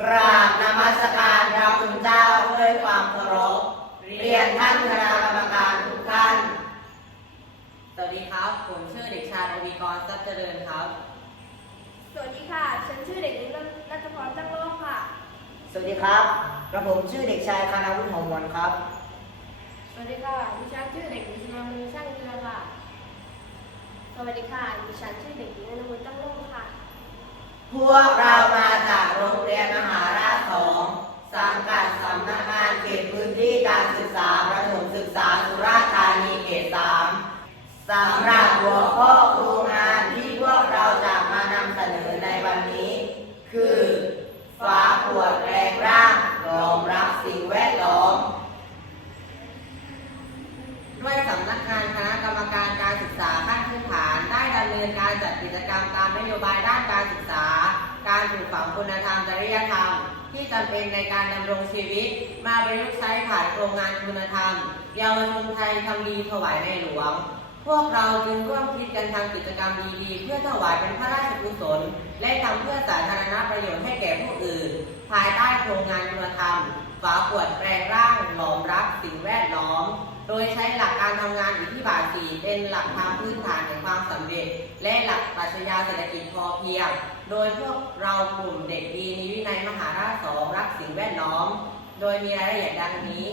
กราบนมัสการพระคุณเจ้าด้วยความเคารพเรียนท่านคณะกรรมการทุกท่าน สวัสดีครับ ผมชื่อเด็กชายอวีกรทรัพย์เจริญครับ สวัสดีค่ะ ฉันชื่อเด็กหญิงรัชพรตั้งโลกค่ะ สวัสดีครับกระผมชื่อเด็กชายคณาวุฒิหงส์มนครับ สวัสดีค่ะดิฉันชื่อเด็กหญิงชนามือช่างเรือค่ะ สวัสดีค่ะดิฉันชื่อเด็กหญิงอนุวุฒิตั้งโลกค่ะ พวกเรามาจากโรงเรียนมหาราชสองสังกัดสำนักงานเขตพื้นที่การศึกษาประถมศึกษาสุราษฎร์ธานีเขตสามสำหรับหัวข้อครูงานที่พวกเราจะมานำเสนอในวันนี้ คือฝาขวดแรงร่างรองรับสิ่งแวดล้อม ด้วยสำนักงานคณะกรรมการการศึกษาขั้นพื้นฐาน ได้ดำเนินการจัดกิจกรรมตามนโยบายด้านการศึกษา การปลูกฝังคุณธรรมจริยธรรม ที่จำเป็นในการดำรงชีวิต มาประยุกต์ใช้ผ่านโครงงานคุณธรรม เยาวชนไทยทำดีถวายในหลวง พวกเราจึงร่วมคิดกันทำกิจกรรมดีๆ เพื่อถวายเป็นพระราชกุศล และทำเพื่อสาธารณประโยชน์ให้แก่ผู้อื่น ภายใต้โครงงานคุณธรรมฝาขวดแปลงร่างหลอมรักสิ่งแวดล้อม โดยใช้หลักการทำงาน อิทธิบาสี่เป็นหลักทางพื้นฐานแห่งความสำเร็จ และหลักปรัชญาเศรษฐกิจพอเพียง โดยพวกเรากลุ่มเด็กดีมีวินัยมหาราชสองรักสิ่งแวดล้อม โดยมีรายละเอียดดังนี้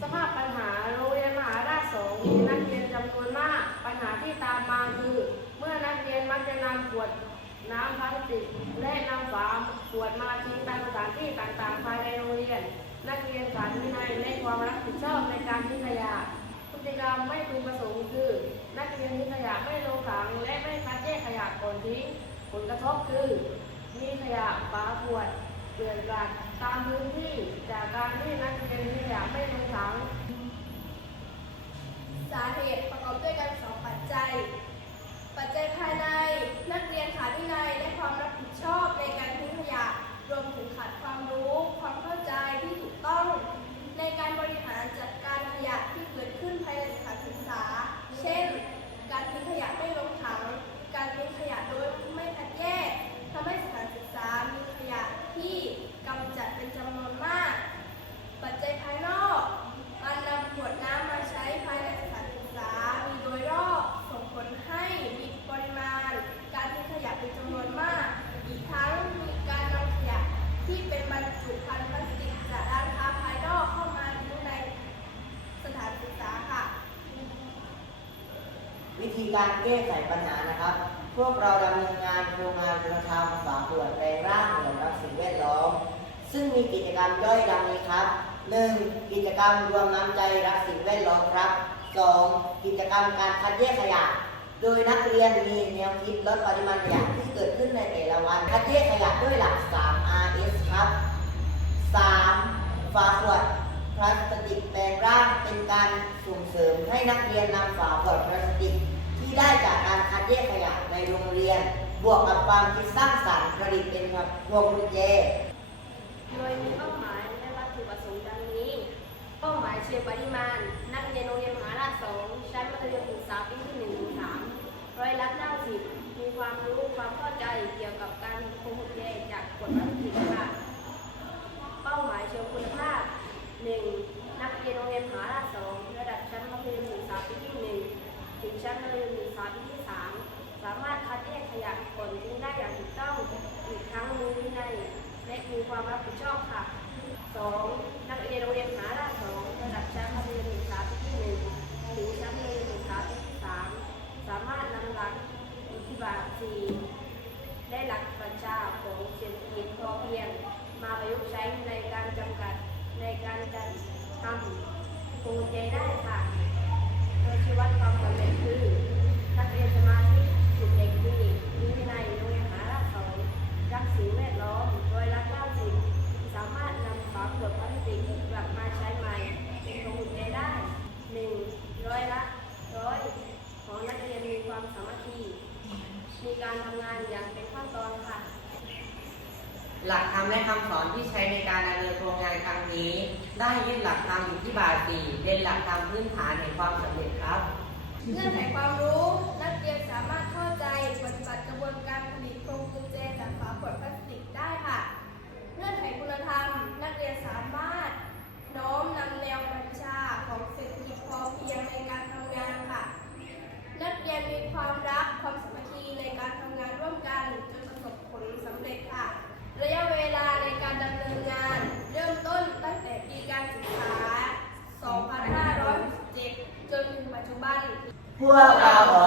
สภาพปัญหาโรงเรียนมหาราชสองมีนักเรียนจำนวนมาก ปัญหาที่ตามมาคือ เมื่อนักเรียนมักจะนำขวดน้ำพลาสติกและนำฝาขวดมาทิ้งตามสถานที่ต่างๆภายในโรงเรียน นักเรียนขาดวินัยและความรับผิดชอบในการทิ้งขยะ จกรรมไม่พึงประสงค์คือ นักเรียนทิ้งขยะไม่ลงถังและไม่คัดแยกขยะก่อนทิ้ง ผลกระทบคือ มีขยะฝาขวดเกลื่อนกลาดตามพื้นที่จากการที่นักเรียนทิ้งขยะไม่ลงถัง สาเหตุประกอบด้วยกันสองปัจจัย ปัจจัยภายใน นักเรียนขาดวินัยและความรับผิดชอบในการทิ้งขยะ รวมถึงขาดความรู้ ความเข้าใจที่ถูกต้อง ในการบริหารจัดการขยะที่เกิดขึ้นภายในสถานศึกษา เช่น การทิ้งขยะไม่ลงถัง การทิ้งขยะโดยไม่คัดแยกทำให้สถานศึกษามีขยะที่กำจัดเป็นจำนวนมาก ปัจจัยภายนอก การนำขวดน้ำมาใช้ภายในสถานศึกษา มีโดยรอบส่งผลให้มีปริมาณ การทิ้งขยะเป็นจำนวนมาก อีกทั้งมีการนำขยะที่เป็นบ รจุภัณฑ์พลาสติกจากร้านค้าภายนอกเข้ามาทิ้งในสถานศึกษาค่ะ วิธีการแก้ไขปัญหานะครับ พวกเราดำเนินงานโครงงานคุณธรรมฝาขวดแปลงร่างรองรับสิ่งแวดล้อม ซึ่งมีกิจกรรมย่อยดังนี้ครับ 1. กิจกรรมรวมน้ำใจรักสิ่งแวดล้อมครับ 2. กิจกรรมการคัดแยกขยะ โดยนักเรียนมีแนวคิดลดปริมาณขยะที่เกิดขึ้นในแต่ละวัน คัดแยกขยะด้วยหลัก 3 RS ครับ 3. ฝาขวดพลาสติกแปลงร่างเป็นการส่งเสริมให้นักเรียนนำฝาขวดพลาสติก ที่ได้จากการคัดแยกขยะในโรงเรียน บวกกับความคิดสร้างสรรค์ประดิษฐ์เป็นพวงกุญแจโดยมีเป้าหมายและวัตถุประสงค์ดังนี้ เป้าหมายเชิงปริมาณ นักเรียนโรงเรียนมหาราชสองชั้นมัธยมศึกษาปีที่หนึ่งถึงสามร้อยละ90มีความรู้ความเข้าใจเกี่ยวกับการคงกุญแจจากกฎพลาสติกค่ะ เป้าหมายเชิงคุณภาพ 1. นักเรียนโรงเรียนมหาราชสองระดับชั้นมัธยมศึกษาปีที่หนึ่งถึงชั้นมัธยมศึกษาปีที่สามสามารถคัดแยกขยะก่อนทิ้งได้อย่างถูกต้อง อีกทั้งมีวินัยและมี ความรับผิดชอบค่ะสองเรียนโรงเรียนมหาราชสองระดับชั้นมัธยมศึกษาปีที่หนึ่งถึงชั้นมัธยมศึกษาปีที่สามสามารถนำหลักอิทธิบาทสี่และหลักปรัชญาของเศรษฐกิจพอเพียง มาประยุกต์ใช้ในการจำกัดในการจัดทำภูมิใจได้ค่ะ โดยชี้วัดความสำเร็จคือ นักเรียนสมาธิถูกเด็กดีมีวินัยโรงเรียนมหาราชสองรักสิ่งแวดล้อมร้อยละ90สามารถนำฝาขวดพลาสติกกลับมาใช้ใหม่เป็นภูมิใจได้หนึ่งร้อยละร้อยของนักเรียนมีความสามัคคีมีการทำงานอย่างเป็นขั้นตอนค่ะ หลักธรรมและคำสอนที่ใช้ในการดำเนินโครงงานครั้งนี้ ได้ยึดหลักธรรมอิทธิบาทสี่เป็นหลักธรรมพื้นฐานแห่งความสำเร็จครับ เงื่อนไขความรู้ blow